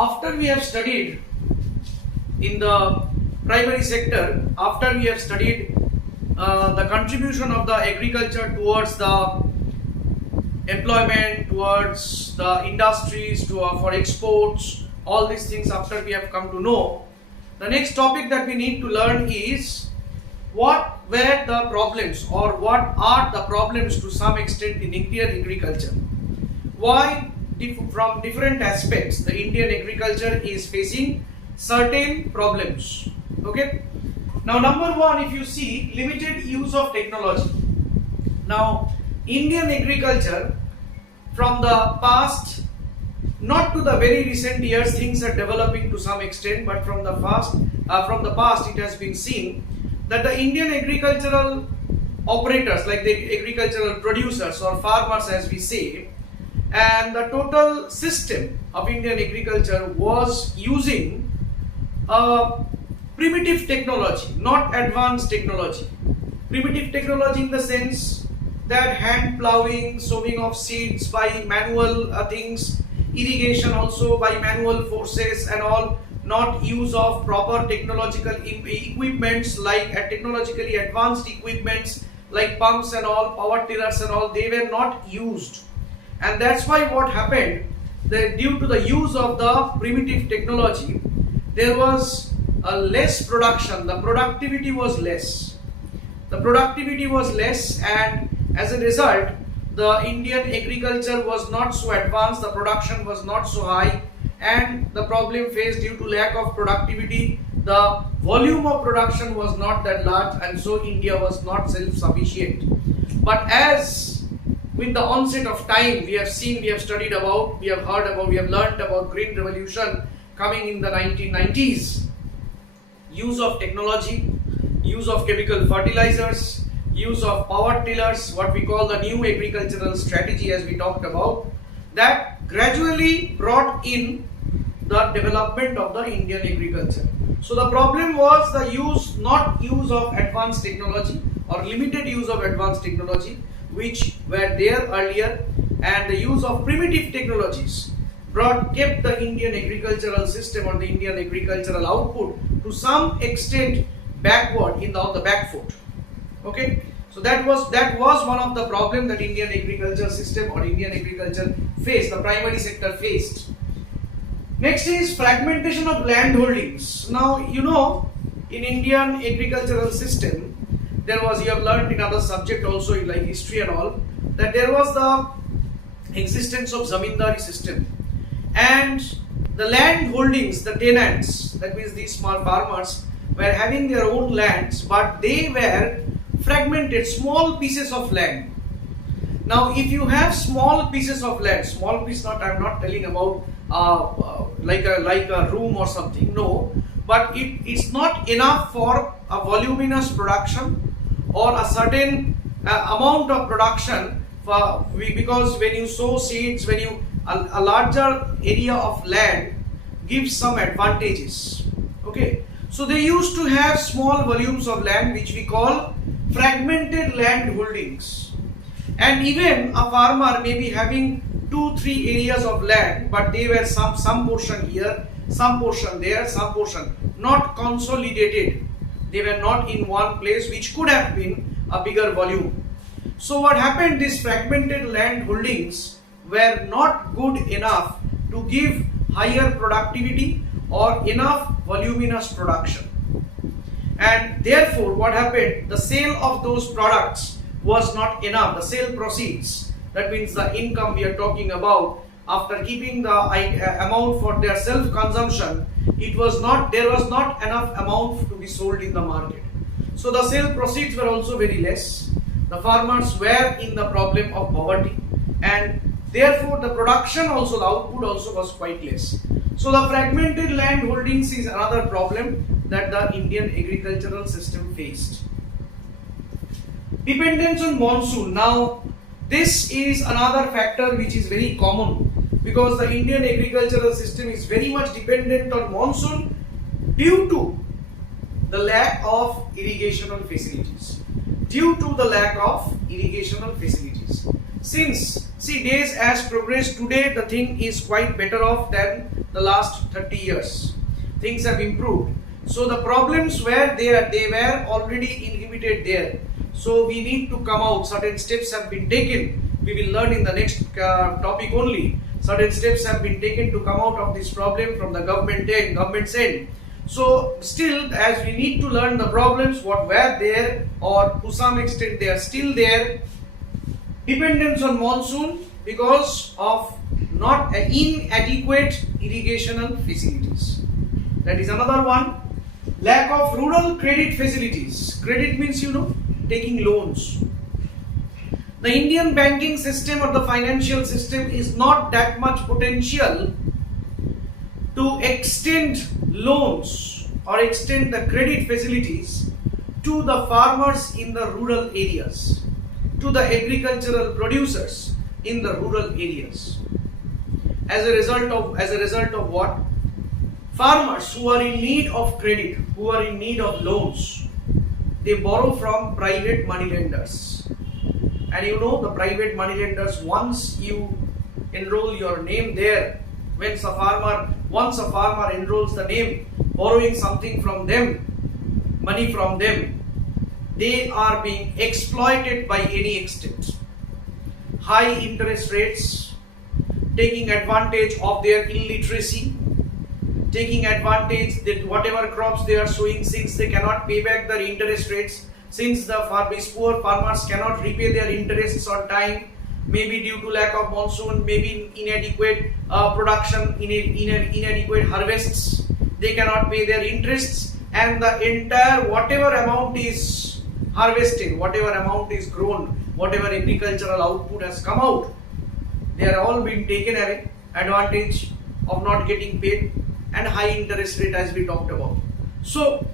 after we have studied in the primary sector, after we have studied the contribution of the agriculture towards the employment, towards the industries, for exports, all these things after we have come to know, the next topic that we need to learn is what were the problems or what are the problems to some extent in Indian agriculture. Why from different aspects the Indian agriculture is facing certain problems. Okay. Now number one, if you see, limited use of technology. Now Indian agriculture from the past, not to the very recent years, things are developing to some extent, but from the past it has been seen that the Indian agricultural operators, like the agricultural producers or farmers as we say, and the total system of Indian agriculture was using primitive technology, not advanced technology. Primitive technology in the sense that hand plowing, sowing of seeds by manual things, irrigation also by manual forces and all, not use of proper technological equipments like technologically advanced equipments like pumps and all, power tillers and all, they were not used. And that's why what happened, that due to the use of the primitive technology, there was a less production, the productivity was less. The productivity was less, and as a result, the Indian agriculture was not so advanced, the production was not so high, and the problem faced due to lack of productivity, the volume of production was not that large, and so India was not self-sufficient. But as with the onset of time, we have seen, we have studied about, we have heard about, we have learnt about Green Revolution coming in the 1990s. Use of technology, use of chemical fertilizers, use of power tillers, what we call the new agricultural strategy as we talked about, that gradually brought in the development of the Indian agriculture. So the problem was the not use of advanced technology or limited use of advanced technology which were there earlier, and the use of primitive technologies kept the Indian agricultural system or the Indian agricultural output to some extent backward on the back foot. Okay, so that was one of the problems that Indian agriculture system or Indian agriculture faced, the primary sector faced. Next is fragmentation of land holdings. Now you know, in Indian agricultural system, there was, you have learned in other subject also like history and all, that there was the existence of zamindari system, and the land holdings, the tenants, that means these small farmers, were having their own lands, but they were fragmented, small pieces of land. Now if you have small pieces of land, small piece, not I am not telling about like a room or something, no, but it's not enough for a voluminous production or a certain amount of production because when you sow seeds, when you a larger area of land gives some advantages. Okay, so they used to have small volumes of land which we call fragmented land holdings, and even a farmer may be having 2-3 areas of land, but they were some portion here, some portion there, some portion not consolidated. They were not in one place, which could have been a bigger volume. So what happened, these fragmented land holdings were not good enough to give higher productivity or enough voluminous production, and therefore what happened, the sale of those products was not enough. The sale proceeds, that means the income we are talking about, after keeping the amount for their self consumption, there was not enough amount to be sold in the market. So the sale proceeds were also very less. The farmers were in the problem of poverty, and therefore the production also, the output also was quite less. So the fragmented land holdings is another problem that the Indian agricultural system faced. Dependence on monsoon. Now this is another factor which is very common, because the Indian agricultural system is very much dependent on monsoon due to the lack of irrigational facilities. Since, see, days as progress, today the thing is quite better off than the last 30 years. Things have improved. So the problems were there, they were already inhibited there. So we need to come out. Certain steps have been taken. We will learn in the next topic only. Certain steps have been taken to come out of this problem from the government's end. So still, as we need to learn the problems what were there, or to some extent they are still there. Dependence on monsoon because of not inadequate irrigational facilities. That is another one. Lack of rural credit facilities. Credit means, taking loans. The Indian banking system or the financial system is not that much potential to extend loans or extend the credit facilities to the farmers in the rural areas, to the agricultural producers in the rural areas. As a result of what? Farmers who are in need of credit, who are in need of loans, they borrow from private money lenders. And the private money lenders, once you enroll your name there, once a farmer enrolls the name, borrowing something from them, money from them, they are being exploited by any extent. High interest rates, taking advantage of their illiteracy, taking advantage that whatever crops they are sowing, since they cannot pay back their interest rates, since these poor farmers cannot repay their interests on time, maybe due to lack of monsoon, maybe inadequate production, inadequate harvests, they cannot pay their interests, and the entire whatever amount is harvested, whatever amount is grown, whatever agricultural output has come out, they are all being taken away, advantage of not getting paid, and high interest rate as we talked about. So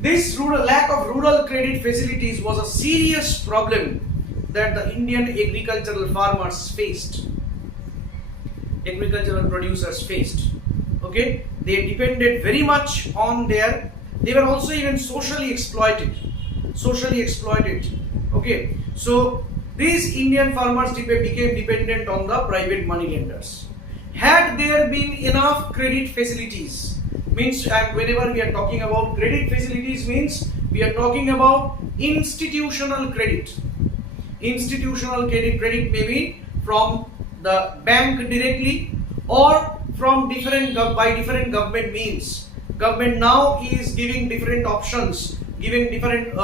this lack of rural credit facilities was a serious problem that the Indian agricultural farmers faced, agricultural producers faced. Okay, they depended very much on they were also even socially exploited. Okay, so these Indian farmers became dependent on the private money lenders. Had there been enough credit facilities, means, and whenever we are talking about credit facilities, means we are talking about institutional credit. Institutional credit may be from the bank directly or from different government means. Government now is giving different options, giving different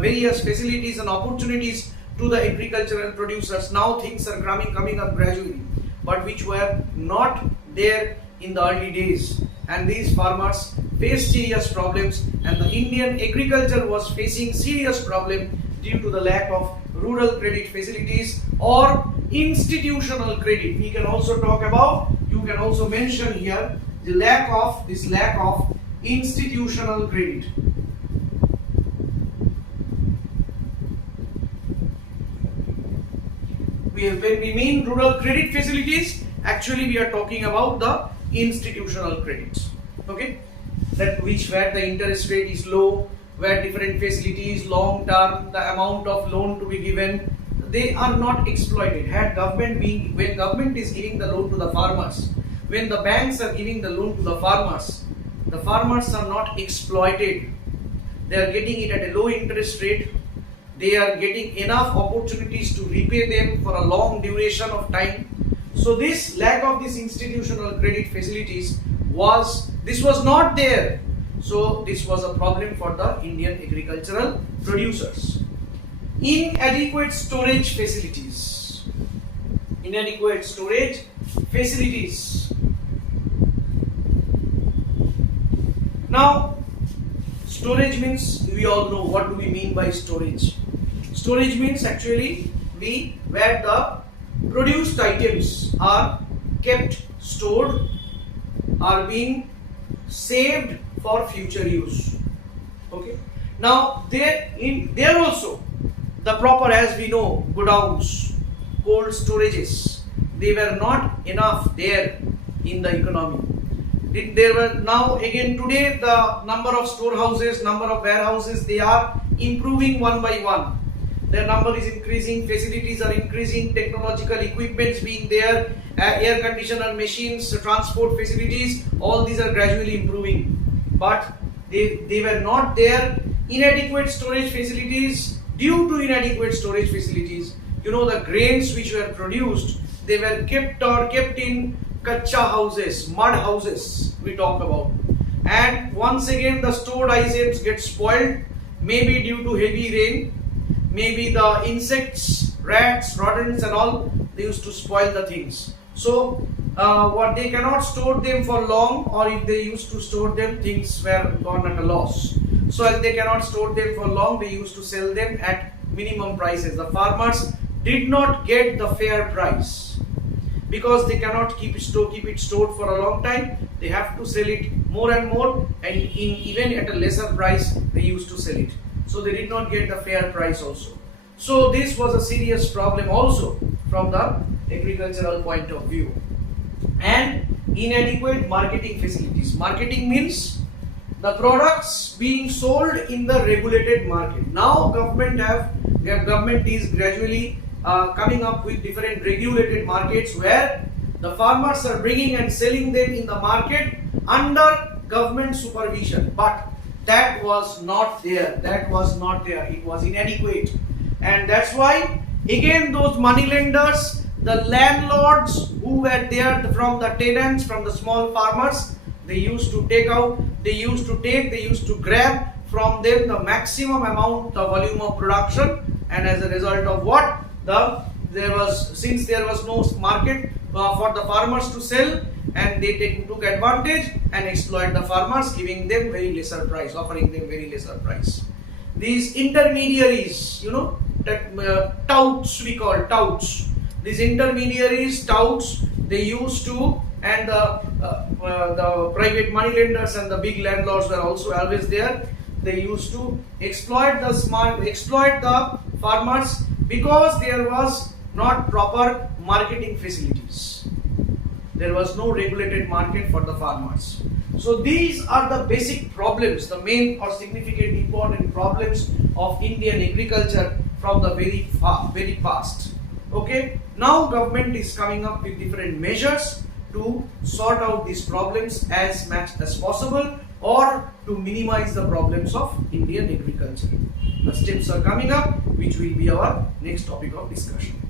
various facilities and opportunities to the agricultural producers. Now things are coming up gradually, but which were not there in the early days, and these farmers faced serious problems, and the Indian agriculture was facing serious problem due to the lack of rural credit facilities or institutional credit. We can also talk about, you can also mention here the lack of institutional credit. When we mean rural credit facilities, actually we are talking about the institutional credits. Okay, that where the interest rate is low, where different facilities, long term, the amount of loan to be given, they are not exploited. When government is giving the loan to the farmers, when the banks are giving the loan to the farmers are not exploited. They are getting it at a low interest rate. They are getting enough opportunities to repay them for a long duration of time. So this lack of these institutional credit facilities was not there. So this was a problem for the Indian agricultural producers. Inadequate storage facilities. Inadequate storage facilities. Now, storage means, we all know what do we mean by storage. Storage means actually where the produced items are kept, stored, are being saved for future use. Okay. Now there also the proper, as we know, godowns, cold storages, they were not enough there in the economy. There were now again today the number of storehouses, number of warehouses, they are improving one by one. Their number is increasing, facilities are increasing, technological equipments being there, air conditioner machines, transport facilities, all these are gradually improving. But they were not there. Inadequate storage facilities. Due to inadequate storage facilities, the grains which were produced, they were kept in kacha houses, mud houses we talked about. And once again the stored items get spoiled, maybe due to heavy rain, maybe the insects, rats, rodents and all, they used to spoil the things. So what they cannot store them for long, or if they used to store them, things were gone at a loss. So as they cannot store them for long, they used to sell them at minimum prices. The farmers did not get the fair price because they cannot keep it stored for a long time. They have to sell it more and more, and even at a lesser price they used to sell it. So they did not get the fair price also. So this was a serious problem also from the agricultural point of view. And inadequate marketing facilities. Marketing means the products being sold in the regulated market. Now government is gradually coming up with different regulated markets where the farmers are bringing and selling them in the market under government supervision. But that was not there. It was inadequate. And that's why again those money lenders, the landlords who were there from the tenants, from the small farmers, they used to grab from them the maximum amount, the volume of production, and as a result of what, since there was no market for the farmers to sell, and they took advantage and exploit the farmers, giving them very lesser price, offering them very lesser price. These intermediaries, touts, we call touts. These intermediaries, touts, they used to, and the private money lenders and the big landlords were also always there. They used to exploit the farmers because there was not proper marketing facilities. There was no regulated market for the farmers. So these are the basic problems, the main or significant important problems of Indian agriculture from the very past. Okay, now government is coming up with different measures to sort out these problems as much as possible, or to minimize the problems of Indian agriculture. The steps are coming up, which will be our next topic of discussion.